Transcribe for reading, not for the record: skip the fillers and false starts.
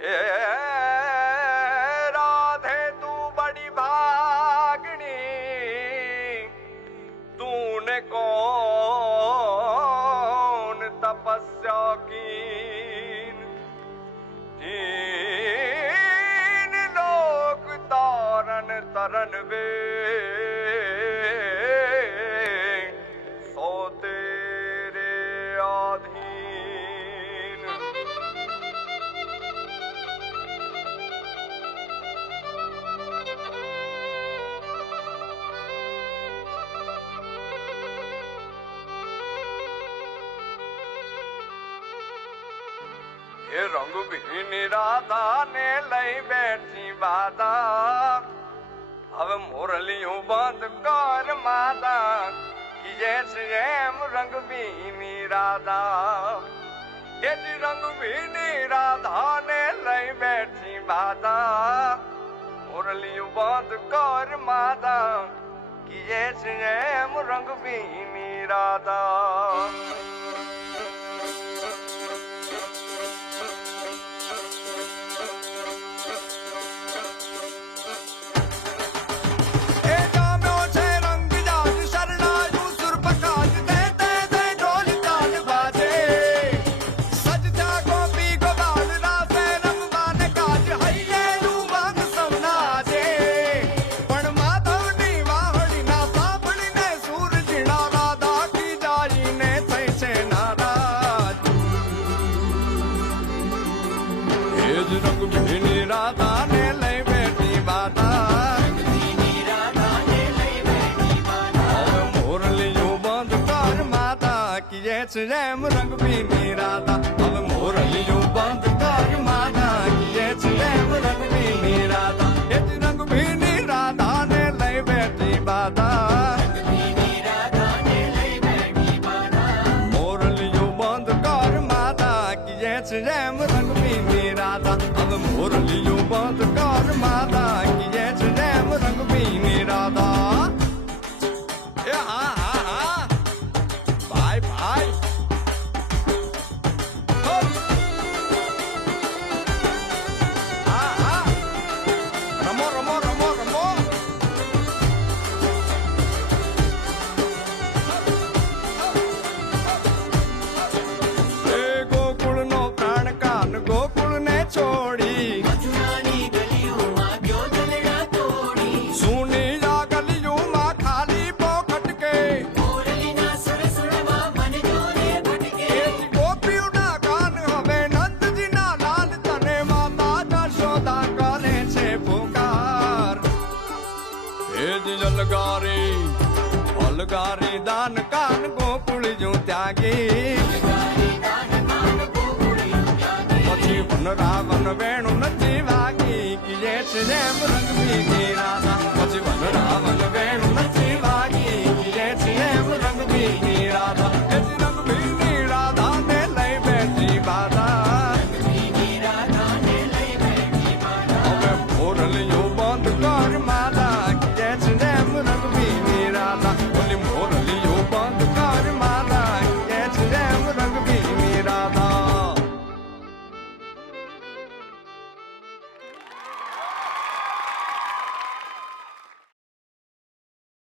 એ રાધે તું બડી ભાગણી તूने कौन तपस्या कीन तीन लोक तारन तरन वे सो तेरे आधीन। ये रंग भीनी राधा ने लई बैठी बाधा अब मुरलियों बंद कर माता कि जैसे एम रंग भीनी राधा। ये जी रंग भीनी राधा ने लई बैठी बाधा मुरलियों बंद कर माता कि जैसे एम रंग भीनी राधा। रंग भीनी राधा ने लई बैठी बाधा मोरलियों बंद कर माता कि जैसे जैम रंग भीनी राधा। अब मोरलियों बंद कर माता कि जैसे जैम रंग भीनी राधा। ये रंग भीनी राधा ने लई बैठी बाधा मोरलियों बंद कर माता कि जैसे जैम रंग भीनी राधा। अब मुरलियों बंद कर माता कि जैसे जैम रंग भीनी राधा। ए हाँ हाँ हाँ भाई भाई हाँ हाँ रमो रमो रमो रमो। गोकुल नो प्राण कान गोकुल ने छोड़ी सुनी जा गलियों मां खाली पोखट के गोपियों ना कान हमें नंद जी ना लाल तने माता जशोदा करे छे पुकार। हे जलगारी अलगारी दान कान गोकुल जो त्यागी પછી વન રાવણ વેણુ નથી વાગી કે જૈસે જેમ રંગ ભીની રાધા। પછી વન રાવણ વેણુ નથી વાગી કે જૈસે જેમ રંગ ભીની રાધા। એ રંગ ભીની રાધા ને લઈ બેઠી બાધા હવે મોરલિયો